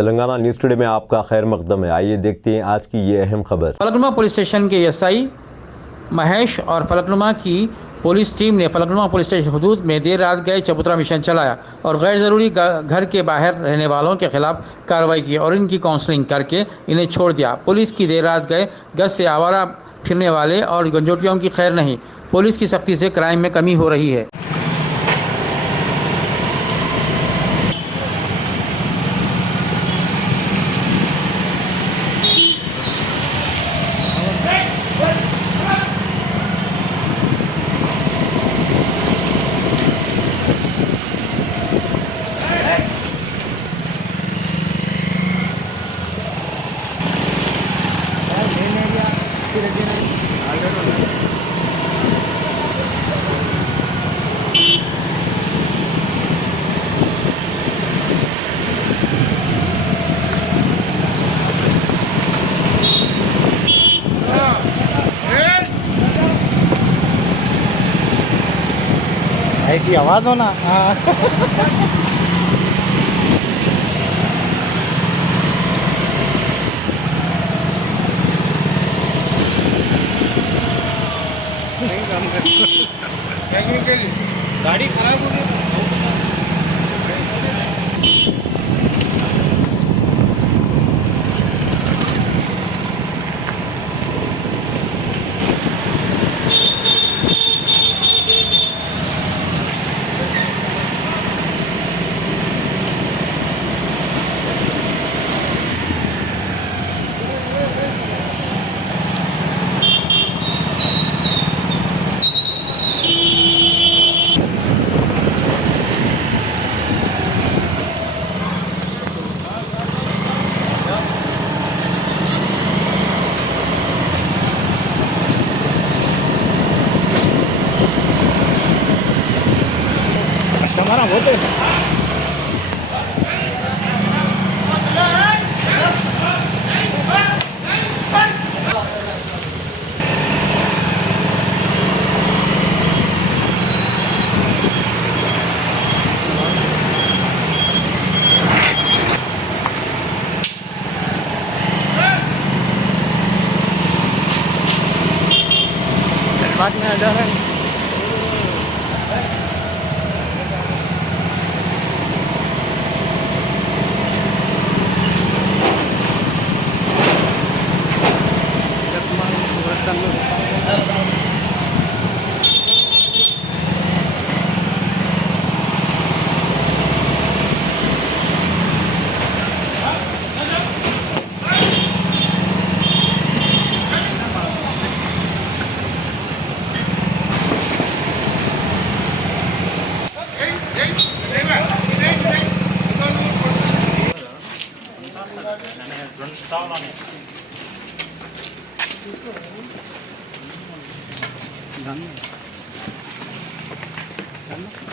Telangana news today में आपका खैर मकदम है। आइए देखते हैं आज की ये अहम खबर। फलकनुमा पुलिस स्टेशन के एसआई महेश और फलकनुमा की पुलिस टीम ने फलकनुमा पुलिस स्टेशन हदूद में देर रात गए चबूतरा मिशन चलाया और गैर ज़रूरी घर के बाहर रहने वालों के खिलाफ कार्रवाई की और इनकी काउंसलिंग करके इन्हें छोड़ दिया। पुलिस की देर रात गए गश्त से आवारा फिरने वाले और गंजोटियों की खैर नहीं। पुलिस की सख्ती से क्राइम में कमी हो रही है। ऐसी आवाज़ हो ना। गाड़ी खराब हो गई। हमारा होते बात में आ जा रहा है। Done.